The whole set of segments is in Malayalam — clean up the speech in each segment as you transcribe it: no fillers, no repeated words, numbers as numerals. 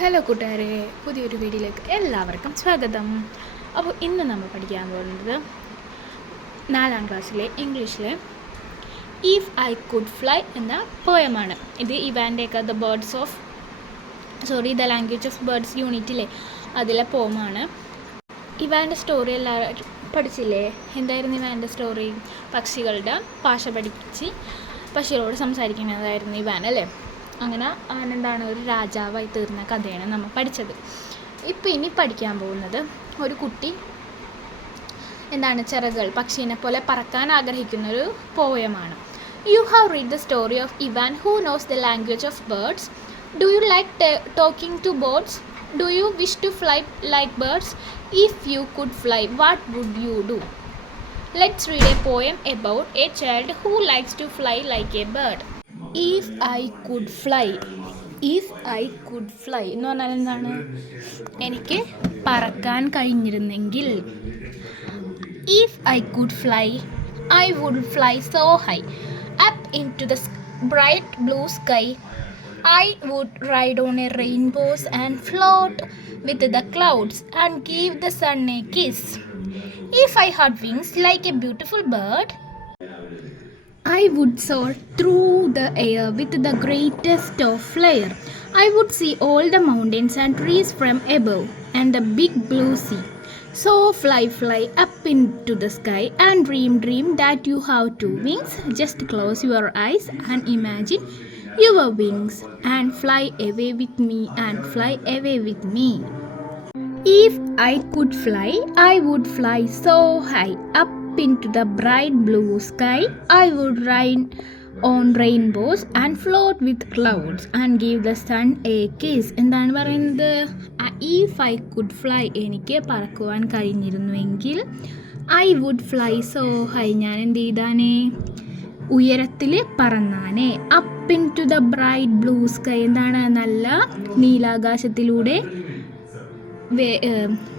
ഹലോ കൂട്ടുകാരെ, പുതിയൊരു വീഡിയോയിലേക്ക് എല്ലാവർക്കും സ്വാഗതം. അപ്പോൾ ഇന്ന് നമ്മൾ പഠിക്കാൻ പോകുന്നത് 4ാം ക്ലാസ്സിലെ ഇംഗ്ലീഷിലെ ഇഫ് ഐ കുഡ് ഫ്ലൈ എന്ന പോയമാണ്. ഇത് ഇവാൻ്റെയൊക്കെ ദ ലാംഗ്വേജ് ഓഫ് ബേർഡ്സ് യൂണിറ്റിലെ അതിലെ പോമാണ്. ഇവാൻ്റെ സ്റ്റോറി എല്ലാവരും പഠിച്ചില്ലേ? എന്തായിരുന്നു ഇവാൻ്റെ സ്റ്റോറി? പക്ഷികളുടെ ഭാഷ പഠിപ്പിച്ച് പക്ഷികളോട് സംസാരിക്കുന്നതായിരുന്നു ഇവാൻ, അല്ലേ? അങ്ങനെ അവനെന്താണ്, ഒരു രാജാവായി തീർന്ന കഥയാണ് നമ്മൾ പഠിച്ചത്. ഇനി പഠിക്കാൻ പോകുന്നത് ഒരു കുട്ടി ചിറകുകൾ പക്ഷീനെ പോലെ പറക്കാൻ ആഗ്രഹിക്കുന്നൊരു പോയമാണ്. You have read the story of Ivan who knows the language of birds. Do you like talking to birds? Do you wish to fly like birds? If you could fly, what would you do? Let's read a poem about a child who likes to fly like a bird. If I could fly എന്ന് പറഞ്ഞാൽ എന്താണ്? എനിക്ക് പറക്കാൻ കഴിഞ്ഞിരുന്നെങ്കിൽ. If I could fly, I would fly so high up in to the bright blue sky. I would ride on a rainbows and float with the clouds and give the sun a kiss. If I had wings like a beautiful bird, I would soar through the air with the greatest of flair. I would see all the mountains and trees from above and the big blue sea. So fly up into the sky and dream that you have 2 wings. Just close your eyes and imagine your wings and fly away with me and fly away with me. If I could fly, I would fly so high up into the bright blue sky. I would ride on rainbows and float with clouds and give the sun a kiss. എന്താണ് പറയുന്നത്? If I could fly, എനിക്ക് പറക്കുവാൻ കഴിഞ്ഞിരുന്നുവെങ്കിൽ, I would fly so high, ഞാൻ എന്ത് ചെയ്താനേ? ഉയരത്തിൽ പറന്നാനേ. Up in to the bright blue sky, എന്താണ്? നല്ല നീലാകാശത്തിലൂടെ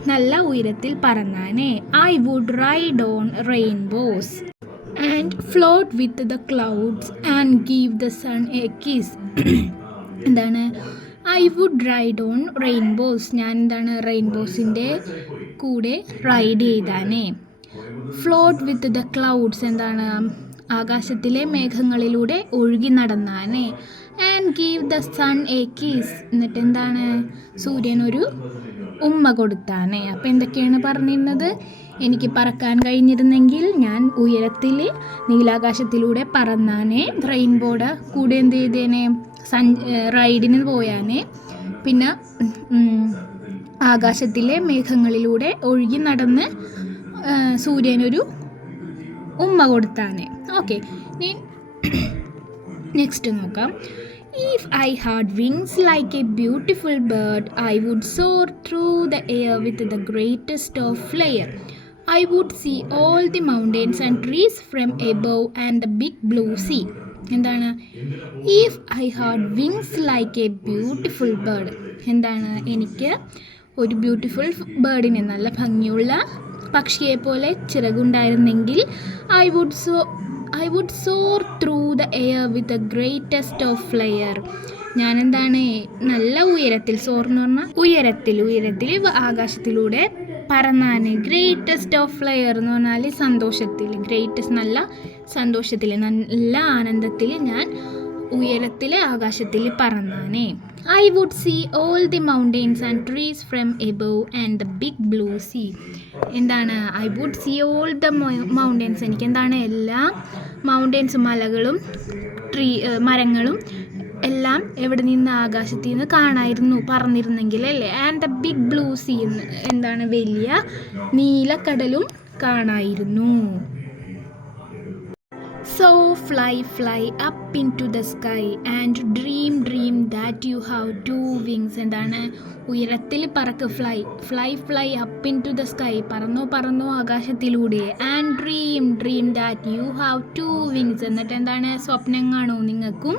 നല്ല ഉയരത്തിൽ പറന്നാനേ. I would ride on rainbows and float with the clouds and give the sun a kiss. എന്താണ്? I would ride on rainbows, ഞാൻ റെയിൻബോസിൻ്റെ കൂടെ റൈഡ് ചെയ്താനേ. ഫ്ലോട്ട് വിത്ത് ദ ക്ലൗഡ്സ്, ആകാശത്തിലെ മേഘങ്ങളിലൂടെ ഒഴുകി നടന്നാനേ. And give the sun a kiss, എന്നിട്ട് സൂര്യനൊരു ഉമ്മ കൊടുത്താനേ. അപ്പോൾ എന്തൊക്കെയാണ് പറഞ്ഞിരുന്നത്? എനിക്ക് പറക്കാൻ കഴിഞ്ഞിരുന്നെങ്കിൽ ഞാൻ ഉയരത്തിൽ നീലാകാശത്തിലൂടെ പറന്നാനേ. റെയിൻബോയുടെ കൂടെ എന്ത് ചെയ്തേനെ? റൈഡിന് പോയാനേ. പിന്നെ ആകാശത്തിലെ മേഘങ്ങളിലൂടെ ഒഴുകി നടന്ന് സൂര്യനൊരു ഉമ്മ കൊടുത്താനേ. ഓക്കെ, നെക്സ്റ്റ് നോക്കാം. If I had wings like a beautiful bird, I would soar through the air with the greatest of flair. I would see all the mountains and trees from above and the big blue sea. എന്താണ്? If I had wings like a beautiful bird, എനിക്ക് ഒരു ബ്യൂട്ടിഫുൾ ബേർഡിനെ, നല്ല ഭംഗിയുള്ള പക്ഷിയെ പോലെ ചിറകുണ്ടായിരുന്നെങ്കിൽ, I would soar through the air with the greatest of flair. ഞാൻ നല്ല ഉയരത്തിൽ, സോർ എന്ന് പറഞ്ഞാൽ ഉയരത്തിൽ ആകാശത്തിലൂടെ പറന്നാണ്. ഗ്രേറ്റസ്റ്റ് ഓഫ് ഫ്ലെയർ എന്ന് പറഞ്ഞാൽ സന്തോഷത്തിൽ, ഗ്രേറ്റസ്റ്റ് നല്ല സന്തോഷത്തിൽ, നല്ല ആനന്ദത്തിൽ ഞാൻ ഉയരത്തിൽ ആകാശത്തിൽ പറന്നാനേ. I would see all the mountains and trees from above and the big blue sea. I would see all the mountains, എനിക്ക് എല്ലാ മൗണ്ടെയ്ൻസും, മലകളും മരങ്ങളും എല്ലാം എവിടെ നിന്ന്? ആകാശത്തിൽ നിന്ന് കാണായിരുന്നു, പറന്നിരുന്നെങ്കിൽ, അല്ലേ? And the big blue sea, വലിയ നീലക്കടലും കാണായിരുന്നു. So fly up into the sky and dream that you have 2 wings. ഉയരത്തിൽ പറക്ക്. fly up into the sky, പറന്നോ ആകാശത്തിലൂടെ. and dream that you have 2 wings, എന്നിട്ട് സ്വപ്നം കാണൂ, നിങ്ങൾക്കും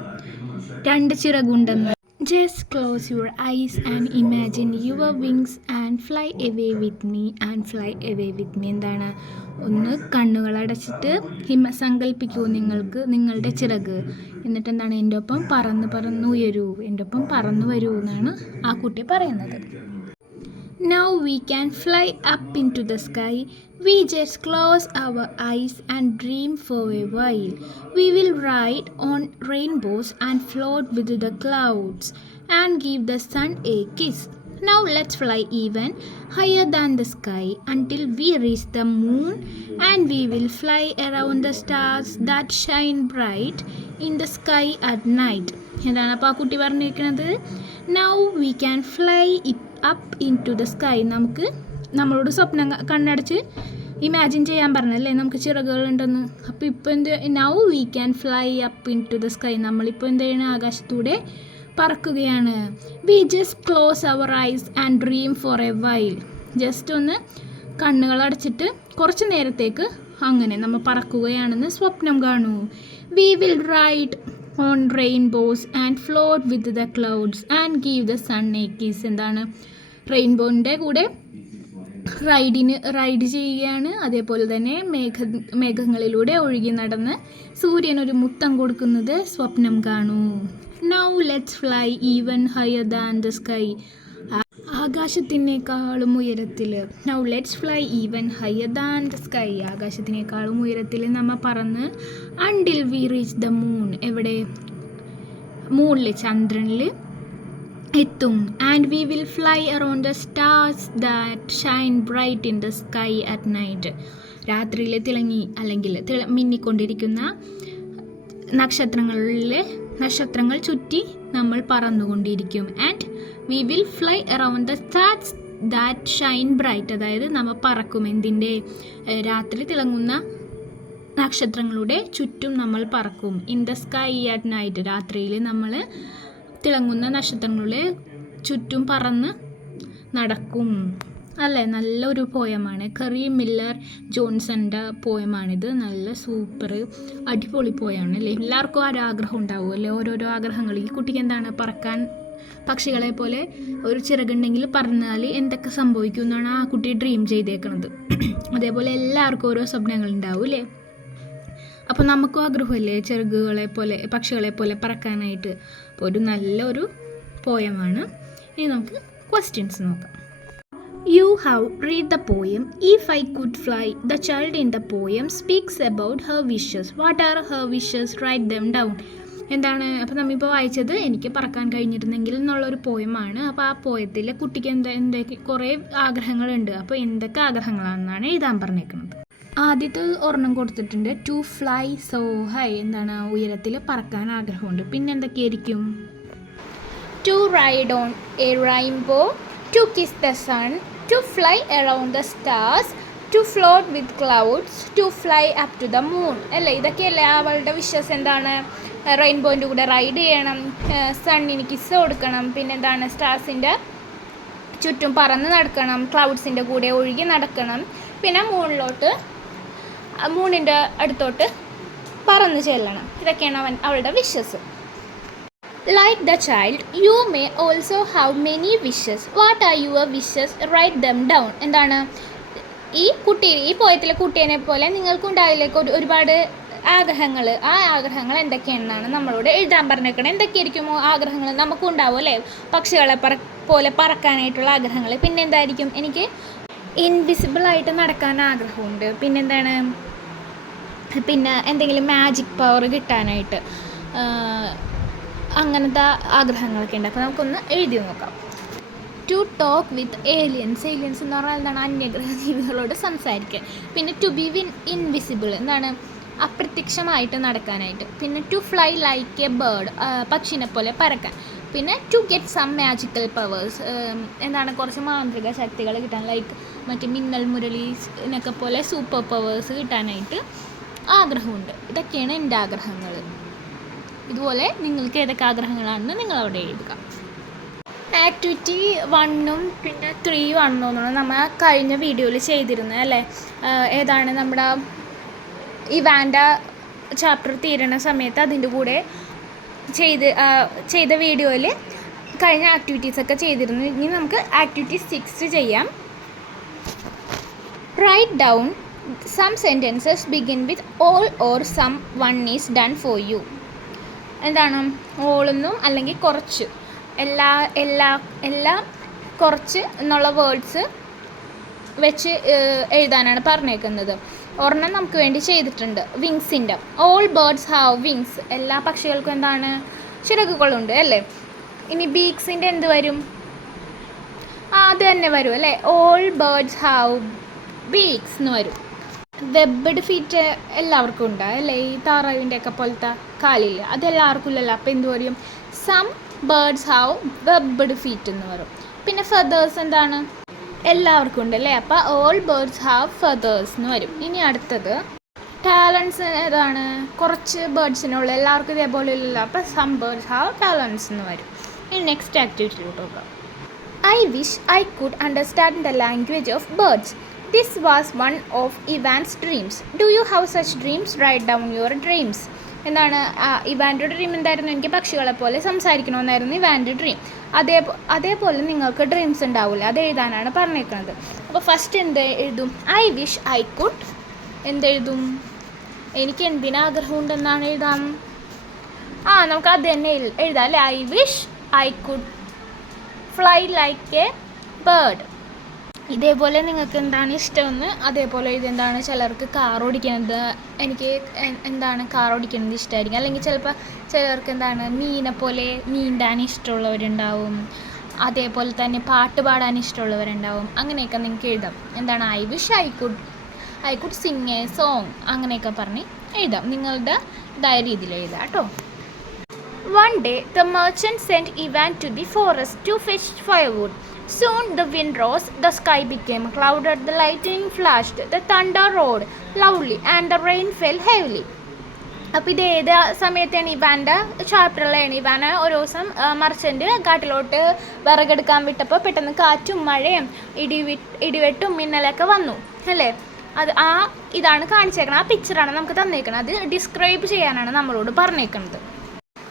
2 ചിറകുണ്ടെന്ന്. Just close your eyes and imagine your wings and fly away with me and fly away with me. എന്താണ്, ഒന്ന് കണ്ണുകളടച്ചിട്ട് സങ്കല്പിക്കൂ നിങ്ങൾക്ക് നിങ്ങളുടെ ചിറക്, എന്നിട്ട് എന്താണ് എൻ്റെ ഒപ്പം പറന്ന് ഉയരൂ, എൻ്റെ ഒപ്പം പറന്നു വരൂ എന്നാണ് ആ കുട്ടി പറയുന്നത്. Now we can fly up into the sky. We just close our eyes and dream for a while. We will ride on rainbows and float with the clouds and give the sun a kiss. Now let's fly even higher than the sky until we reach the moon, and we will fly around the stars that shine bright in the sky at night. എന്താണ് അപ്പോൾ ആ കുട്ടി പറഞ്ഞിരിക്കുന്നത്? Now we can fly up in to the sky. നമുക്ക് നമ്മളോട് സ്വപ്നം കണ്ണടച്ച് ഇമാജിൻ ചെയ്യാൻ പറഞ്ഞല്ലേ നമുക്ക് ചിറകുകളുണ്ടെന്ന്. അപ്പോൾ ഇപ്പോൾ എന്ത്, now we can fly up in to the sky. നമ്മളിപ്പോൾ എന്ത് ചെയ്യണം, ആകാശത്തൂടെ പറക്കുകയാണ്. We just close our eyes and dream for a while. Just ഒന്ന് കണ്ണുകളടച്ചിട്ട് കുറച്ച് നേരത്തേക്ക് അങ്ങനെ നമ്മൾ പറക്കുകയാണെന്ന് സ്വപ്നം കാണൂ. We will ride on rainbows and float with the clouds and give the sun a kiss. എന്താണ്, റെയിൻബോൻ്റെ കൂടെ റൈഡ് ചെയ്യുകയാണ്, അതേപോലെ തന്നെ മേഘങ്ങളിലൂടെ ഒഴുകി നടന്ന് സൂര്യനൊരു മുത്തം കൊടുക്കുന്നത് സ്വപ്നം കാണൂ. Now let's fly even higher than the sky. ആകാശത്തിനേക്കാളും ഉയരത്തിൽ. Now let's fly even higher than the sky. ആകാശത്തിനേക്കാളും ഉയരത്തിൽ നമ്മൾ പറന്ന് until we reach the moon. എവിടെ, മൂണിൽ, ചന്ദ്രനിൽ എത്തും. And we will fly around the stars that shine bright in the sky at night. രാത്രിയിൽ തിളങ്ങി അല്ലെങ്കിൽ മിന്നിക്കൊണ്ടിരിക്കുന്ന നക്ഷത്രങ്ങൾ ചുറ്റി നമ്മൾ പറന്നുകൊണ്ടിരിക്കും. And we will fly around the stars that shine bright. അതായത് നമ്മൾ പറക്കും എന്തിൻ്റെ, രാത്രി തിളങ്ങുന്ന നക്ഷത്രങ്ങളുടെ ചുറ്റും നമ്മൾ പറക്കും. In the sky at night. രാത്രിയിൽ നമ്മൾ തിളങ്ങുന്ന നക്ഷത്രങ്ങളുടെ ചുറ്റും പറന്ന് നടക്കും. അല്ലേ, നല്ലൊരു പോയമാണ്. കറി മില്ലർ ജോൺസൻ്റെ പോയമാണിത്. നല്ല സൂപ്പർ അടിപൊളി പോയാണ് അല്ലേ. എല്ലാവർക്കും ഒരാഗ്രഹം ഉണ്ടാവുമല്ലേ, ഓരോരോ ആഗ്രഹങ്ങൾ. ഈ കുട്ടിക്ക് എന്താണ്, പറക്കാൻ, പക്ഷികളെ പോലെ ഒരു ചിറകുണ്ടെങ്കിൽ പറഞ്ഞാൽ എന്തൊക്കെ സംഭവിക്കും എന്നാണ് ആ കുട്ടി ഡ്രീം ചെയ്തേക്കുന്നത്. അതേപോലെ എല്ലാവർക്കും ഓരോ സ്വപ്നങ്ങൾ ഉണ്ടാവും അല്ലേ. അപ്പോൾ നമുക്കും ആഗ്രഹമല്ലേ ചിറകുകളെ പോലെ, പക്ഷികളെ പോലെ പറക്കാനായിട്ട്. അപ്പോൾ ഒരു നല്ലൊരു പോയമാണ്. ഇനി നമുക്ക് ക്വസ്റ്റ്യൻസ് നോക്കാം. You have read the poem. If I could fly, the child in the poem speaks about her wishes. What are her wishes? Write them down. എന്താണ്, അപ്പോൾ നമ്മളിപ്പോൾ വായിച്ചത് എനിക്ക് പറക്കാൻ കഴിഞ്ഞിരുന്നെങ്കിൽ എന്നുള്ളൊരു പോയമാണ്. അപ്പോൾ ആ പോയത്തിൽ കുട്ടിക്ക് എന്തൊക്കെ കുറേ ആഗ്രഹങ്ങളുണ്ട്. അപ്പോൾ എന്തൊക്കെ ആഗ്രഹങ്ങളാണെന്നാണ് എഴുതാൻ പറഞ്ഞേക്കുന്നത്. ആദ്യത്തെ ഒരെണ്ണം കൊടുത്തിട്ടുണ്ട്, ടു ഫ്ലൈ സോ ഹൈ. എന്താണ്, ഉയരത്തിൽ പറക്കാൻ ആഗ്രഹമുണ്ട്. പിന്നെ എന്തൊക്കെയായിരിക്കും? To ride on a rainbow, to kiss the sun, to fly around the stars, to float with clouds, to fly up to the moon. അല്ലേ, ഇതൊക്കെയല്ലേ അവളുടെ വിഷസ്. എന്താണ്, റെയിൻബോൻ്റെ കൂടെ റൈഡ് ചെയ്യണം, സണ്ണിന് കിസ് കൊടുക്കണം, പിന്നെന്താണ് സ്റ്റാർസിൻ്റെ ചുറ്റും പറന്ന് നടക്കണം, ക്ലൗഡ്സിൻ്റെ കൂടെ ഒഴുകി നടക്കണം, പിന്നെ മൂണിൻ്റെ അടുത്തോട്ട് പറന്ന് ചെല്ലണം. ഇതൊക്കെയാണ് അവളുടെ wishes. Like the child, you may also have many wishes. What are your wishes? Write them down. എന്താണ്, ഈ പോയത്തിലെ കുട്ടീനെ പോലെ നിങ്ങൾക്കുണ്ടായില്ലേക്ക് ഒരുപാട് ആഗ്രഹങ്ങൾ. ആ ആഗ്രഹങ്ങൾ എന്തൊക്കെയാണെന്നാണ് നമ്മളോട് എഴുതാൻ പറഞ്ഞേക്കണം. എന്തൊക്കെയായിരിക്കുമോ ആഗ്രഹങ്ങൾ നമുക്കുണ്ടാവും അല്ലേ, പക്ഷികളെ പോലെ പറക്കാനായിട്ടുള്ള ആഗ്രഹങ്ങൾ. പിന്നെ എന്തായിരിക്കും, എനിക്ക് ഇൻവിസിബിളായിട്ട് നടക്കാൻ ആഗ്രഹമുണ്ട്. പിന്നെന്താണ്, പിന്നെ എന്തെങ്കിലും മാജിക് പവർ കിട്ടാനായിട്ട്, അങ്ങനത്തെ ആഗ്രഹങ്ങളൊക്കെ ഉണ്ട്. അപ്പോൾ നമുക്കൊന്ന് എഴുതി നോക്കാം. To talk with aliens. Aliens എന്ന് പറഞ്ഞാൽ എന്താണ്, അന്യഗ്രഹ ജീവികളോട് സംസാരിക്കാൻ. പിന്നെ ടു ബി ഇൻവിസിബിൾ, എന്താണ്, അപ്രത്യക്ഷമായിട്ട് നടക്കാനായിട്ട്. പിന്നെ to fly like a bird, പക്ഷിനെ പോലെ പറക്കാൻ. പിന്നെ to get some magical powers, എന്താണ്, കുറച്ച് മാന്ത്രിക ശക്തികൾ കിട്ടാൻ, ലൈക്ക് മറ്റേ മിന്നൽ മുരളീനൊക്കെ പോലെ സൂപ്പർ പവേഴ്സ് കിട്ടാനായിട്ട് ആഗ്രഹമുണ്ട്. ഇതൊക്കെയാണ് എൻ്റെ ആഗ്രഹങ്ങൾ. ഇതുപോലെ നിങ്ങൾക്ക് ഏതൊക്കെ ആഗ്രഹങ്ങളാണെന്ന് നിങ്ങളവിടെ എഴുതുക. ആക്ടിവിറ്റി 1ഉം പിന്നെ 3 നമ്മൾ കഴിഞ്ഞ വീഡിയോയിൽ ചെയ്തിരുന്നത് അല്ലേ. ഏതാണ്, നമ്മുടെ ഇവാൻ്റെ ചാപ്റ്റർ തീരണ സമയത്ത് അതിൻ്റെ കൂടെ ചെയ്ത വീഡിയോയിൽ കഴിഞ്ഞ ആക്ടിവിറ്റീസൊക്കെ ചെയ്തിരുന്നു. ഇനി നമുക്ക് ആക്ടിവിറ്റി 6 ചെയ്യാം. Write down some sentences begin with all or some one is done for you. എന്താണ് ഓളെന്നും അല്ലെങ്കിൽ കുറച്ച്, എല്ലാം കുറച്ച് എന്നുള്ള വേർഡ്സ് വെച്ച് എഴുതാനാണ് പറഞ്ഞേക്കുന്നത്. ഒരെണ്ണം നമുക്ക് വേണ്ടി ചെയ്തിട്ടുണ്ട്, വിങ്സിൻ്റെ. All birds have wings. എല്ലാ പക്ഷികൾക്കും എന്താണ് ചിറകുകളുണ്ട് അല്ലേ. ഇനി ബീക്സിൻ്റെ എന്ത് വരും? അത് തന്നെ വരും അല്ലേ. ഓൾ ബേർഡ്സ് ഹാവ് ബീക്സ് എന്ന് വരും. വെബ്ബഡ് ഫീറ്റ് എല്ലാവർക്കും ഉണ്ട് അല്ലേ. ഈ താറാവിൻ്റെ ഒക്കെ പോലത്തെ കാലില്ല, അതെല്ലാവർക്കും ഇല്ലല്ലോ. അപ്പോൾ എന്ത് പറയും? സം ബേർഡ്സ് ഹാവ് വെബ്ബഡ് ഫീറ്റ് എന്ന് വരും. പിന്നെ ഫെദേഴ്സ് എന്താണ്? എല്ലാവർക്കും ഉണ്ട് അല്ലേ. അപ്പോൾ ഓൾ ബേർഡ്സ് ഹാവ് ഫെദേഴ്സ് എന്ന് വരും. ഇനി അടുത്തത് ടാലൻസ് ഏതാണ്? കുറച്ച് ബേർഡ്സിനുള്ള, എല്ലാവർക്കും ഇതേപോലെ ഇല്ലല്ലോ. അപ്പോൾ സം ബേർഡ്സ് ഹാവ് ടാലൻസ് എന്ന് വരും. ഇനി നെക്സ്റ്റ് ആക്ടിവിറ്റിയിലോട്ട് നോക്കാം. I wish I could understand the language of birds. This was one of Ivan's dreams. Do you have such dreams? Write down your dreams. എന്താണ് ഇവാൻ്റെ ഡ്രീം? എന്തായിരുന്നു? എനിക്ക് പക്ഷികളെ പോലെ സംസാരിക്കണമെന്നായിരുന്നു ഇവാൻ്റെ ഡ്രീം. അതേപോലെ നിങ്ങൾക്ക് ഡ്രീംസ് ഉണ്ടാവില്ല, അത് എഴുതാനാണ് പറഞ്ഞേക്കുന്നത്. അപ്പോൾ ഫസ്റ്റ് എന്ത് എഴുതും? ഐ വിഷ് ഐ കുഡ് എന്തെഴുതും? എനിക്ക് എന്തിനാഗ്രഹമുണ്ടെന്നാണ് എഴുതാം. നമുക്ക് അത് തന്നെ എഴുതാം അല്ലേ. I wish I could fly like a bird. ഇതേപോലെ നിങ്ങൾക്ക് എന്താണ് ഇഷ്ടമെന്ന് അതേപോലെ എഴുതെന്താണ്. ചിലർക്ക് കാർ ഓടിക്കുന്നത്, എനിക്ക് എന്താണ് കാർ ഓടിക്കുന്നത് ഇഷ്ടമായിരിക്കും. അല്ലെങ്കിൽ ചിലപ്പോൾ ചിലർക്ക് എന്താണ് മീനെ പോലെ നീന്താൻ ഇഷ്ടമുള്ളവരുണ്ടാവും. അതേപോലെ തന്നെ പാട്ട് പാടാൻ ഇഷ്ടമുള്ളവരുണ്ടാവും. അങ്ങനെയൊക്കെ നിങ്ങൾക്ക് എഴുതാം. എന്താണ് I wish I could Singh A song അങ്ങനെയൊക്കെ പറഞ്ഞ് എഴുതാം. നിങ്ങളുടെ ഇതായ രീതിയിൽ എഴുതാം കേട്ടോ. One day, the merchant sent Ivan to the forest to fetch firewood. Soon the wind rose, the sky became clouded, the lightning flashed, the thunder roared loudly, and the rain fell heavily. അപ്പോൾ ഇത് ഏത് സമയത്താണ്? ഇവാൻ്റെ ചാപ്റ്ററിലാണ്. ഇവാന് ഒരു ദിവസം മർച്ചൻ്റ് കാട്ടിലോട്ട് വിറകെടുക്കാൻ വിട്ടപ്പോൾ പെട്ടെന്ന് കാറ്റും മഴയും ഇടിവെട്ടും മിന്നലൊക്കെ വന്നു അല്ലേ. ഇതാണ് കാണിച്ചേക്കണം. ആ പിക്ചറാണ് നമുക്ക് തന്നേക്കണം. അത് ഡിസ്ക്രൈബ് ചെയ്യാനാണ് നമ്മളോട് പറഞ്ഞേക്കുന്നത്.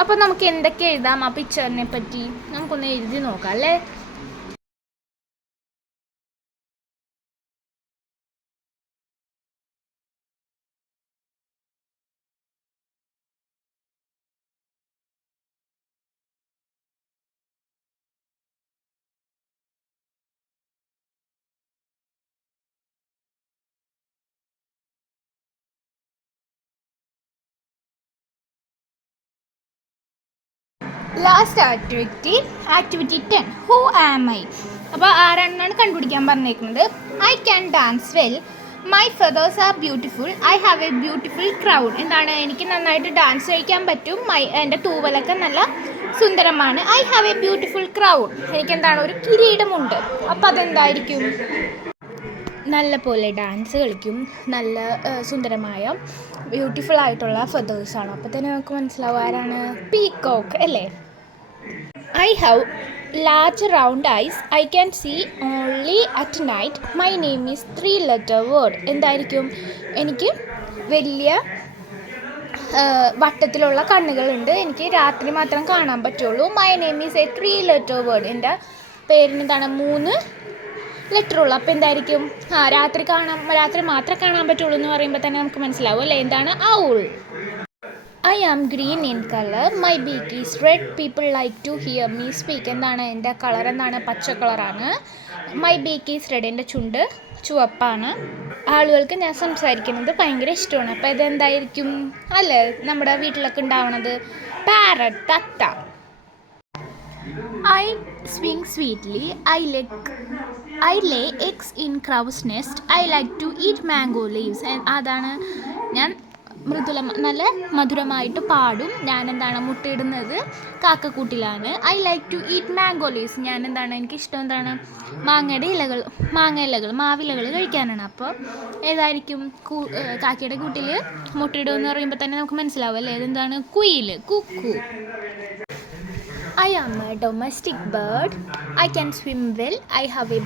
അപ്പോൾ നമുക്ക് എന്തൊക്കെ എഴുതാം ആ പിക്ചറിനെ പറ്റി? നമുക്കൊന്ന് എഴുതി നോക്കാം അല്ലേ. Last activity 10. Who am I. അപ്പോൾ ആരാണെന്നാണ് കണ്ടുപിടിക്കാൻ പറഞ്ഞേക്കുന്നത്. I can dance well, my feathers are beautiful, I have a beautiful crown. എന്താണ്? എനിക്ക് നന്നായിട്ട് ഡാൻസ് കളിക്കാൻ പറ്റും, എൻ്റെ തൂവലൊക്കെ നല്ല സുന്ദരമാണ്. I have a beautiful crown. എനിക്കെന്താണ്? ഒരു കിരീടമുണ്ട്. അപ്പോൾ അതെന്തായിരിക്കും? നല്ല പോലെ ഡാൻസ് കളിക്കും, നല്ല സുന്ദരമായ ബ്യൂട്ടിഫുൾ ആയിട്ടുള്ള ഫെദേഴ്സാണ്. അപ്പോൾ തന്നെ നമുക്ക് മനസ്സിലാവും ആരാണ്? പീകോക്ക് അല്ലേ. I have large round eyes, I can see only at night, my name is 3 letter word. എന്തായിരിക്കും? എനിക്ക് വലിയ വട്ടത്തിലുള്ള കണ്ണുകളുണ്ട്, എനിക്ക് രാത്രി മാത്രം കാണാൻ പറ്റുള്ളൂ. My name is A 3 letter word. എൻ്റെ പേരിന് എന്താണ്? 3 ലെറ്ററുള്ളൂ. അപ്പോൾ എന്തായിരിക്കും? രാത്രി മാത്രമേ കാണാൻ പറ്റുള്ളൂ എന്ന് പറയുമ്പോൾ തന്നെ നമുക്ക് മനസ്സിലാവും അല്ലേ. എന്താണ്? Owl. I am green in colour, my beak is red, people like to hear me speak. എന്താണ്? എൻ്റെ കളർ എന്താണ്? പച്ച കളറാണ്. My beak is red. എൻ്റെ ചുണ്ട് ചുവപ്പാണ്. ആളുകൾക്ക് ഞാൻ സംസാരിക്കുന്നത് ഭയങ്കര ഇഷ്ടമാണ്. അപ്പോൾ ഇതെന്തായിരിക്കും? അല്ലേ നമ്മുടെ വീട്ടിലൊക്കെ ഉണ്ടാവണത്? പാരറ്റ്, തത്ത. I swing sweetly, I lay eggs in crow's nest, I like to eat mango leaves. അതാണ് ഞാൻ നല്ല മധുരമായിട്ട് പാടും. ഞാൻ എന്താണ്? മുട്ടയിടുന്നത് കാക്കക്കൂട്ടിലാണ്. I like to eat mango leaves. ഞാൻ എന്താണ്? എനിക്കിഷ്ടം എന്താണ്? മാങ്ങ ഇലകൾ മാവിലകൾ കഴിക്കാനാണ്. അപ്പോൾ ഏതായിരിക്കും? കാക്കയുടെ കൂട്ടിൽ മുട്ടയിടുമെന്ന് പറയുമ്പോൾ തന്നെ നമുക്ക് മനസ്സിലാവും അല്ലേ. ഇതെന്താണ്? കുയിൽ, Kuku. I am a domestic bird. I can swim well. I have a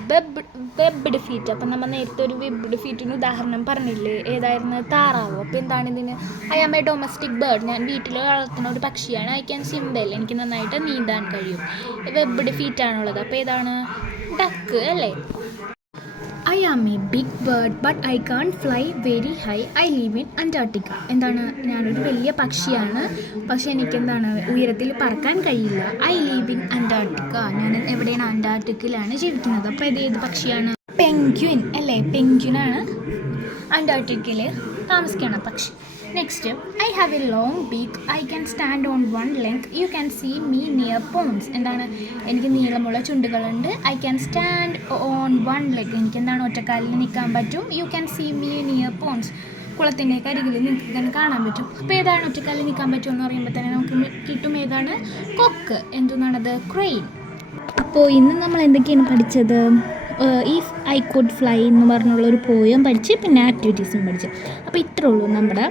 webbed feet. അപ്പം നമ്മൾ നേരത്തെ ഒരു വെബ്ഡ് ഫീറ്റിന് ഉദാഹരണം പറഞ്ഞില്ലേ, ഏതായിരുന്നു? താറാവ്. അപ്പോൾ എന്താണ് ഇതിന്? I am a domestic bird, ഞാൻ വീട്ടിൽ വളർത്തുന്ന ഒരു പക്ഷിയാണ്. ഐ ക്യാൻ സ്വിം വെൽ, എനിക്ക് നന്നായിട്ട് നീന്താൻ കഴിയും. വെബ്ഡ് ഫീറ്റാണുള്ളത്, അപ്പോൾ ഏതാണ്? ഡക്ക് അല്ലേ? I am a big bird but I can't fly very high. I live in Antarctica. എന്താണ്? ഞാനൊരു വലിയ പക്ഷിയാണ്, പക്ഷെ എനിക്കെന്താണ്? ഉയരത്തിൽ പറക്കാൻ കഴിയില്ല. I live in Antarctica. ഞാൻ എവിടെയാണ്? അന്റാർട്ടിക്കയിലാണ് ജീവിക്കുന്നത്. അപ്പോൾ ഇത് ഏത് പക്ഷിയാണ്? പെൻഗ്വിൻ അല്ലേ? പെൻഗ്വിനാണ് അന്റാർട്ടിക്കയിൽ താമസിക്കുന്ന പക്ഷി. Next, I have a long beak. I can stand on one length. You can see me near ponds. എന്താണ്? എനിക്ക് നീളമുള്ള ചുണ്ടുകളുണ്ട്. I can stand on one leg. എനിക്ക് എന്താണ്? ഒറ്റക്കാലിൽ നിൽക്കാൻ പറ്റും. You can see me near ponds. കുളത്തിൻ്റെ കരികിൽ നിങ്ങൾക്ക് തന്നെ കാണാൻ പറ്റും. അപ്പോൾ ഏതാണ് ഒറ്റക്കാലിൽ നിൽക്കാൻ പറ്റുമെന്ന് പറയുമ്പോൾ തന്നെ നമുക്ക് കിട്ടും ഏതാണ്? കൊക്ക്. എന്തെന്നാണത്? ക്രെയിൻ. അപ്പോൾ ഇന്ന് നമ്മൾ എന്തൊക്കെയാണ് പഠിച്ചത്? ഇഫ് ഐ കുഡ് ഫ്ലൈ എന്ന് പറഞ്ഞുള്ളൊരു പോയം പഠിച്ച്, പിന്നെ ആക്ടിവിറ്റീസും പഠിച്ച്. അപ്പോൾ ഇത്രേ ഉള്ളൂ നമ്മുടെ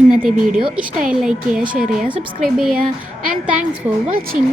ഇന്നത്തെ വീഡിയോ. ഇഷ്ടമായി ലൈക്ക് ചെയ്യുക, ഷെയർ ചെയ്യുക, സബ്സ്ക്രൈബ് ചെയ്യുക. And thanks for watching.